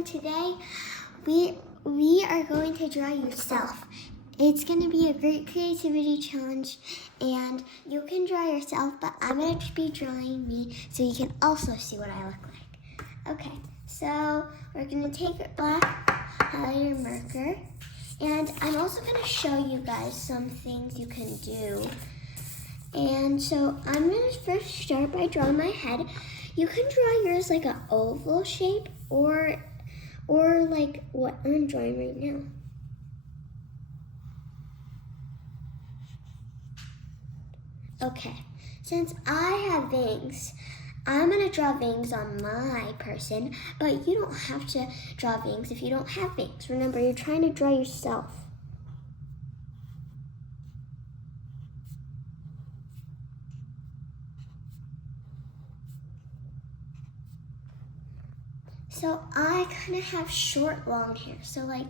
everyone. Today we are going to draw yourself. It's going to be a great creativity challenge, and you can draw yourself, but I'm going to be drawing me so you can also see what I look like. Okay, so we're going to take a black highlighter marker, and I'm also going to show you guys some things you can do. And so I'm going to first start by drawing my head. You can draw yours like an oval shape or like what I'm drawing right now. Okay, since I have wings, I'm going to draw wings on my person, but you don't have to draw wings if you don't have wings. Remember, you're trying to draw yourself. So I kind of have short, long hair. So like,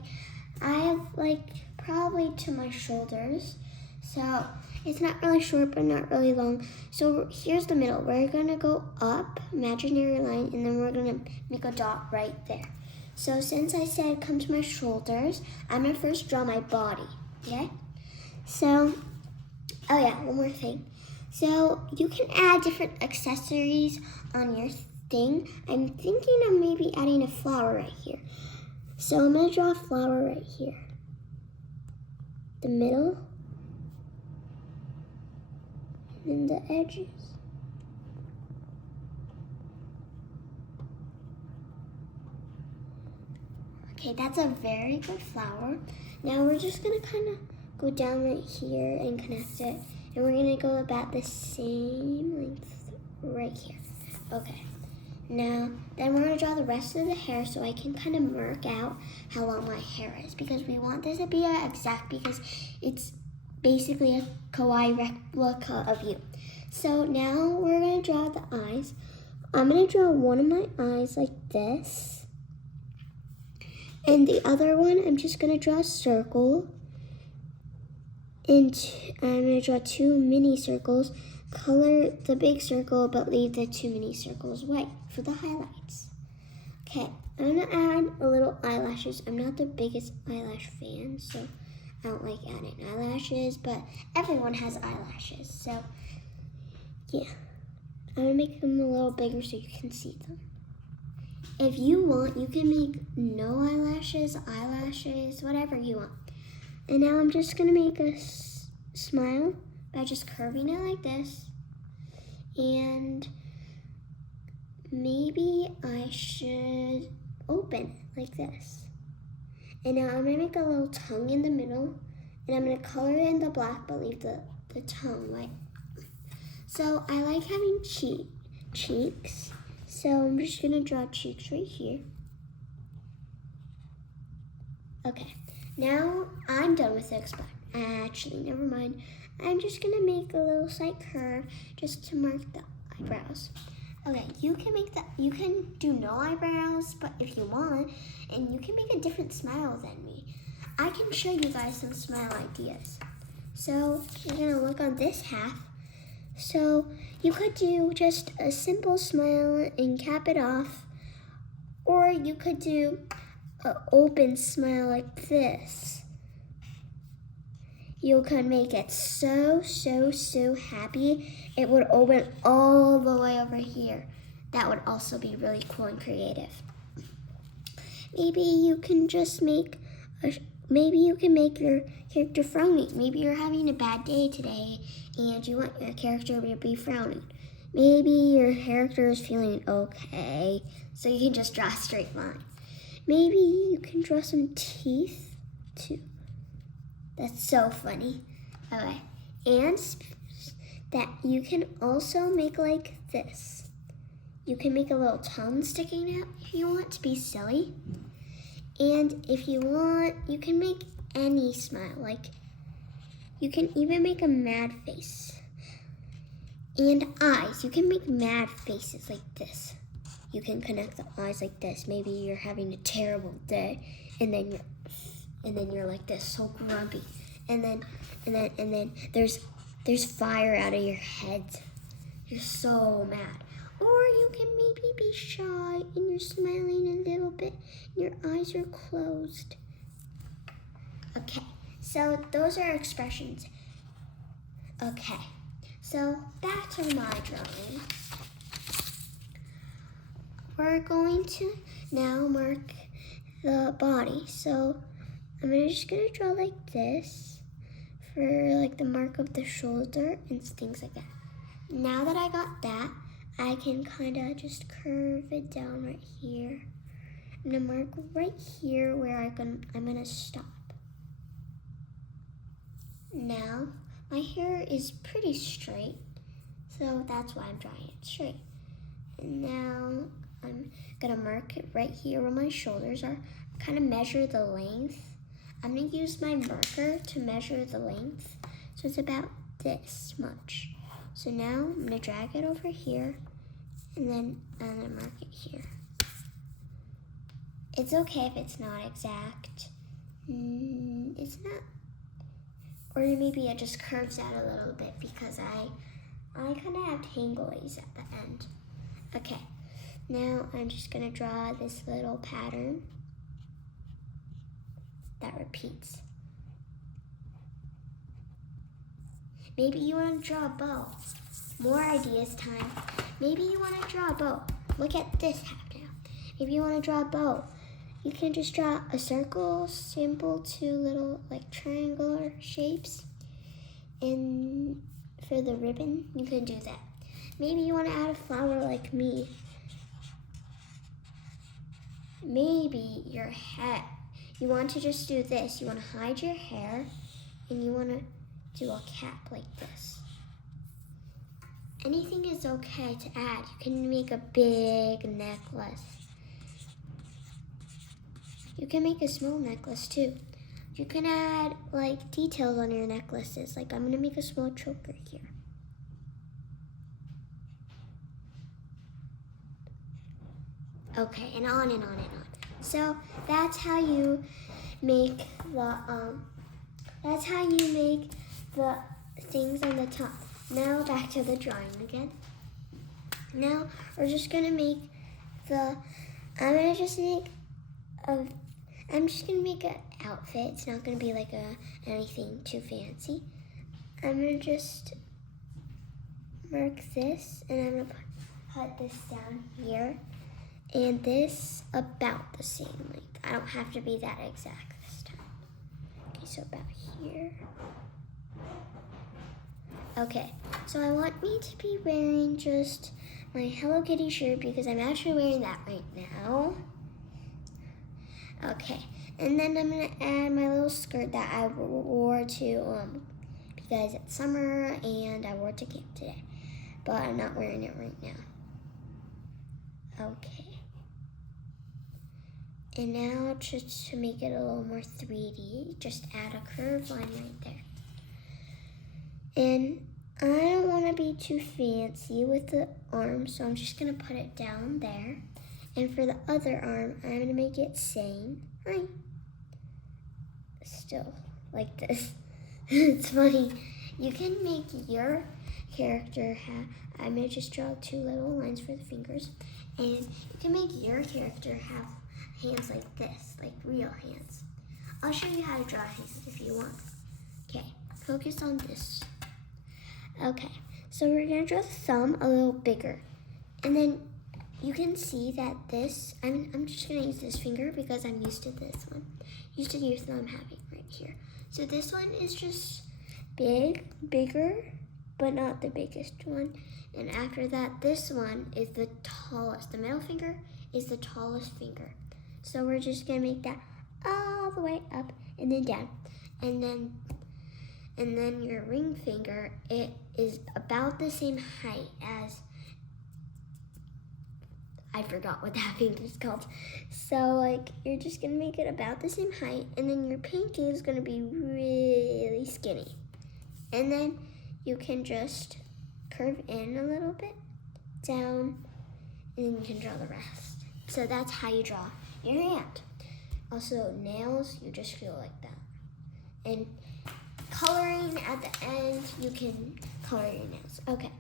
I have like probably to my shoulders. So it's not really short, but not really long. So here's the middle. We're gonna go up, imaginary line, and then we're gonna make a dot right there. So since I said come to my shoulders, I'm gonna first draw my body, okay? So, oh yeah, one more thing. So you can add different accessories on your thing. I'm thinking of maybe adding a flower right here. So I'm going to draw a flower right here. The middle. And then the edges. Okay, that's a very good flower. Now we're just going to kind of go down right here and connect it. And we're going to go about the same length right here. Okay. Now, then we're going to draw the rest of the hair so I can kind of mark out how long my hair is, because we want this to be exact because it's basically a kawaii replica of you. So now we're going to draw the eyes. I'm going to draw one of my eyes like this. And the other one, I'm just going to draw a circle. And I'm going to draw two mini circles. Color the big circle, but leave the two mini circles white for the highlights. Okay, I'm gonna add a little eyelashes. I'm not the biggest eyelash fan, so I don't like adding eyelashes, but everyone has eyelashes, so yeah. I'm gonna make them a little bigger so you can see them. If you want, you can make no eyelashes, eyelashes, whatever you want. And now I'm just gonna make a smile by just curving it like this. And maybe I should open it like this. And now I'm gonna make a little tongue in the middle, and I'm gonna color it in the black but leave the tongue white. So I like having cheeks. So I'm just gonna draw cheeks right here. Okay, now I'm done with the expression. Actually, never mind. I'm just gonna make a little slight curve just to mark the eyebrows. Okay, you can do no eyebrows, but if you want, and you can make a different smile than me. I can show you guys some smile ideas. So you're gonna look on this half. So you could do just a simple smile and cap it off, or you could do an open smile like this. You could make it so happy. It would open all the way over here. That would also be really cool and creative. Maybe you can just make your character frowning. Maybe you're having a bad day today and you want your character to be frowning. Maybe your character is feeling okay, so you can just draw a straight line. Maybe you can draw some teeth too. That's so funny. Okay, and that you can also make like this. You can make a little tongue sticking out if you want to be silly. And if you want, you can make any smile. Like, you can even make a mad face. And eyes, you can make mad faces like this. You can connect the eyes like this. Maybe you're having a terrible day, and then you're like this, so grumpy. And then there's fire out of your head. You're so mad. Or you can maybe be shy and you're smiling a little bit. Your eyes are closed. Okay, so those are expressions. Okay, so back to my drawing. We're going to now mark the body. So I'm just gonna draw like this for like the mark of the shoulder and things like that. Now that I got that, I can kind of just curve it down right here. I'm gonna mark right here where I'm gonna stop. Now, my hair is pretty straight, so that's why I'm drawing it straight. And now I'm gonna mark it right here where my shoulders are, kind of measure the length. I'm gonna use my marker to measure the length, so it's about this much. So now I'm gonna drag it over here, and then I'm gonna mark it here. It's okay if it's not exact. It's not. Or maybe it just curves out a little bit because I kind of have tanglies at the end. Okay, now I'm just gonna draw this little pattern that repeats. Maybe you want to draw a bow. More ideas time. Maybe you want to draw a bow. Look at this half now. Maybe you want to draw a bow. You can just draw a circle, simple, two little like triangular shapes. And for the ribbon, you can do that. Maybe you want to add a flower like me. Maybe your hat. You want to just do this. You want to hide your hair and you want to do a cap like this. Anything is okay to add. You can make a big necklace. You can make a small necklace too. You can add like details on your necklaces. Like I'm gonna make a small choker here. Okay, and on and on and on. So that's how you make the things on the top. Now back to the drawing again. Now we're just gonna make I'm just gonna make an outfit. It's not gonna be like anything too fancy. I'm gonna just mark this and I'm gonna put this down here and this about the same length. I don't have to be that exact this time. Okay, so about here. Okay, so I want me to be wearing just my Hello Kitty shirt because I'm actually wearing that right now. Okay, and then I'm gonna add my little skirt that I wore to, because it's summer and I wore it to camp today, but I'm not wearing it right now. Okay. And now just to make it a little more 3D, just add a curved line right there. And I don't want to be too fancy with the arm, so I'm just going to put it down there. And for the other arm, I'm going to make it saying, hi. Still, like this. It's funny. You can make your character I'm going to just draw 2 little lines for the fingers. And you can make your character have hands like this, like real hands. I'll show you how to draw hands if you want. Okay, focus on this. Okay, so we're gonna draw the thumb a little bigger. And then you can see that this, I'm just gonna use this finger because I'm used to this one. Used to your thumb having right here. So this one is just bigger, but not the biggest one. And after that, this one is the tallest. The middle finger is the tallest finger. So we're just gonna make that all the way up and then down. And then your ring finger, it is about the same height as, I forgot what that finger is called. So like, you're just gonna make it about the same height, and then your pinky is gonna be really skinny. And then you can just curve in a little bit, down, and then you can draw the rest. So that's how you draw your hand. Also, nails, you just feel like that. And coloring at the end, you can color your nails. Okay,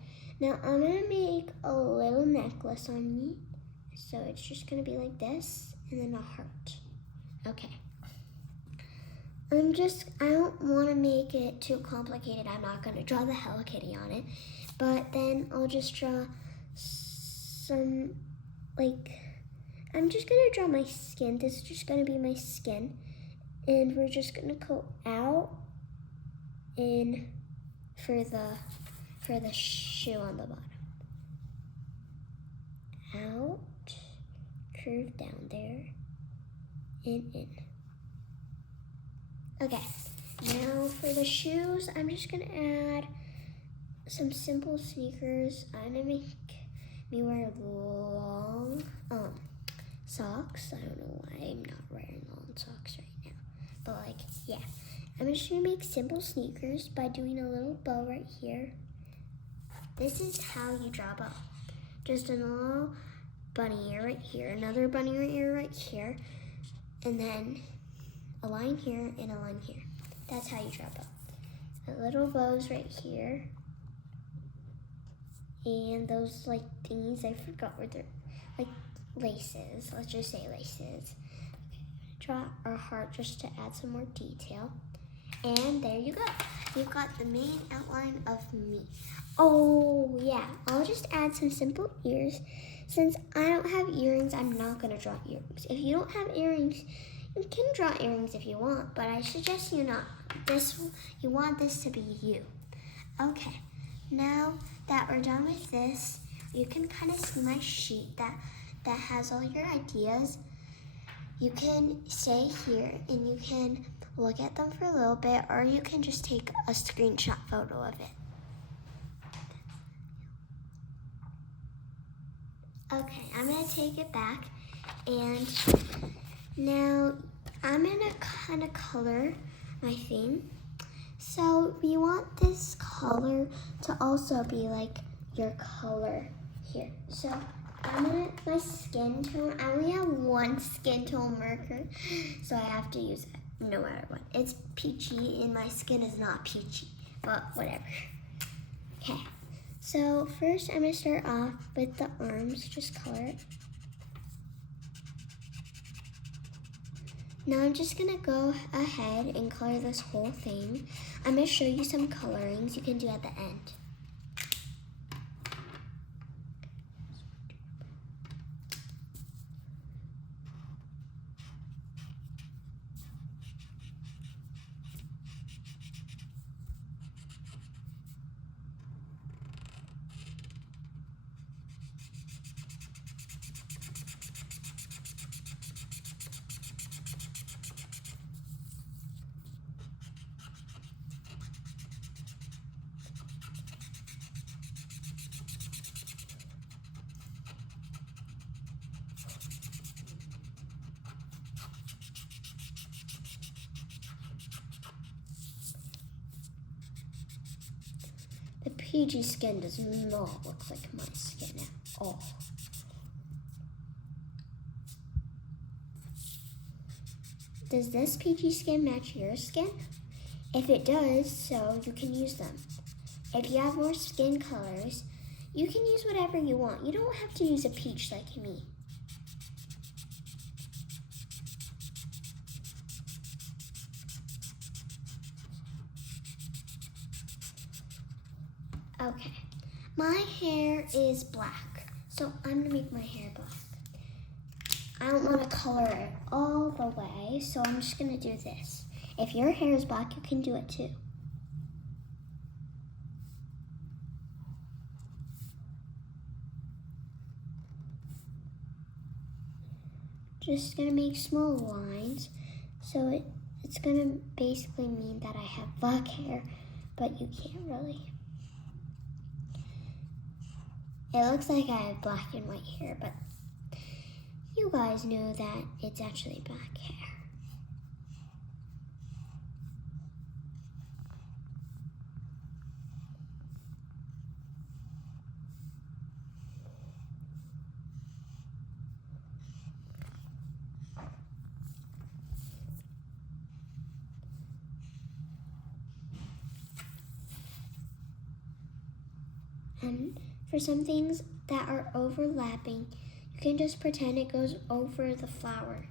now I'm gonna make a little necklace on me. So it's just gonna be like this, and then a heart. Okay. I don't want to make it too complicated. I'm not going to draw the Hello Kitty on it, but then I'll just draw some, I'm just going to draw my skin. This is just going to be my skin, and we're just going to go out in for the shoe on the bottom. Out, curve down there, and in. Okay, now for the shoes, I'm just gonna add some simple sneakers. I'm gonna make me wear long socks. I don't know why I'm not wearing long socks right now, but yeah. I'm just gonna make simple sneakers by doing a little bow right here. This is how you draw a bow. Just a little bunny ear right here, another bunny ear right here, and then a line here and a line here. That's how you draw a bow. A little bows right here. And those thingies, I forgot where they're, laces. Let's just say laces. Okay, draw our heart just to add some more detail. And there you go. You've got the main outline of me. Oh yeah, I'll just add some simple ears. Since I don't have earrings, I'm not gonna draw earrings. If you don't have earrings, you can draw earrings if you want, but I suggest you not. You want this to be you. Okay, now that we're done with this, you can kind of see my sheet that has all your ideas. You can stay here and you can look at them for a little bit, or you can just take a screenshot photo of it. Okay, I'm gonna take it back, and now I'm gonna kind of color my thing. So we want this color to also be your color here. So my skin tone, I only have one skin tone marker, so I have to use it no matter what. It's peachy and my skin is not peachy, but whatever. Okay, so first I'm gonna start off with the arms, just color it. Now I'm just gonna go ahead and color this whole thing. I'm gonna show you some colorings you can do at the end. The PG skin does not look like my skin at all. Does this PG skin match your skin? If it does, so you can use them. If you have more skin colors, you can use whatever you want. You don't have to use a peach like me. Okay, my hair is black, so I'm gonna make my hair black. I don't want to color it all the way, so I'm just gonna do this. If your hair is black, you can do it too. Just gonna make small lines, so it's gonna basically mean that I have black hair, but you can't really. It looks like I have black and white hair, but you guys know that it's actually black hair. And for some things that are overlapping, you You can just pretend it goes over the flower.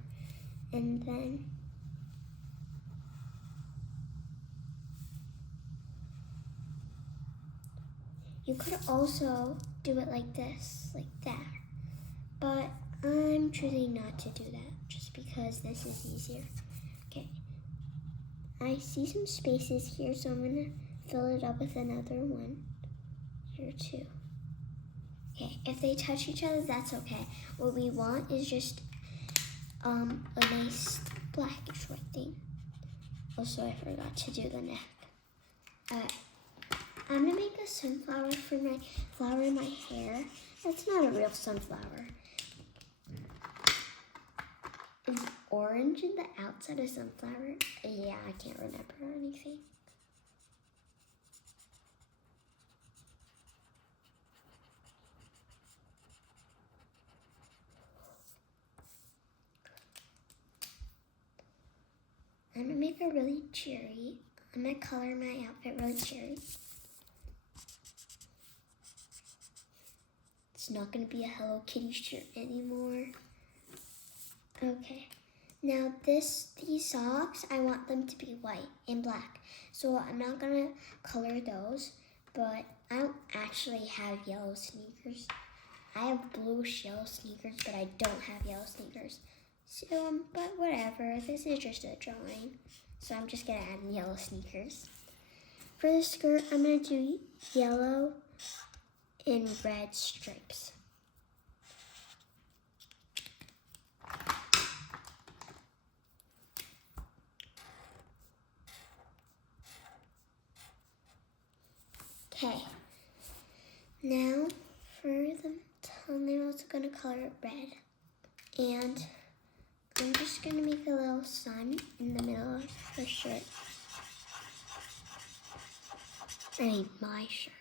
And then you could also do it like this, like that. But I'm choosing not to do that just because this is easier. Okay. I see some spaces here, so I'm gonna fill it up with another one here too. Okay, if they touch each other, that's okay. What we want is just a nice blackish white thing. Also, I forgot to do the neck. I'm gonna make a sunflower for my flower in my hair. That's not a real sunflower. Is orange in the outside of sunflower? Yeah, I can't remember anything. I'm gonna make a really cheery. I'm gonna color my outfit really cheery. It's not gonna be a Hello Kitty shirt anymore. Okay. Now these socks, I want them to be white and black. So I'm not gonna color those, but I don't actually have yellow sneakers. I have bluish yellow sneakers, but I don't have yellow sneakers. So, but whatever, this is just a drawing. So I'm just gonna add yellow sneakers. For the skirt, I'm gonna do yellow and red stripes. Okay, now for the thumbnail, I'm also gonna color it red. And I'm just gonna make a little sun in the middle of her shirt. I mean, my shirt.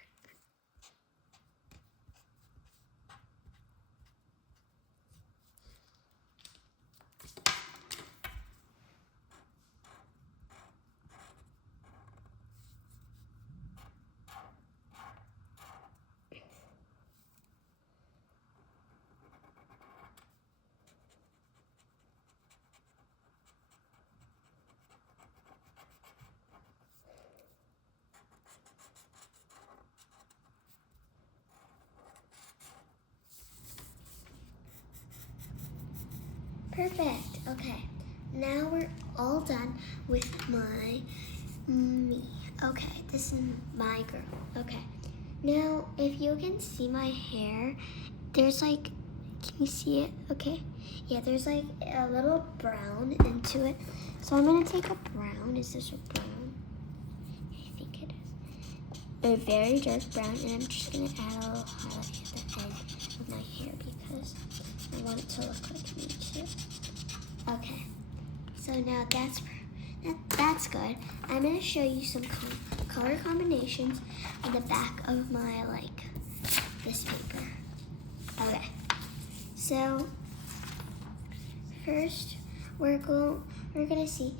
Perfect. Okay. Now we're all done with my me. Okay, this is my girl. Okay. Now, if you can see my hair, there's like, can you see it? Okay. Yeah, there's like a little brown into it. So I'm gonna take a brown. Is this a brown? I think it is. A very dark brown, and I'm just gonna add a little highlight at the end of my hair because I want it to look like me too. Okay, so now that's good. I'm gonna show you some color combinations on the back of my this paper. Okay, so first we're gonna see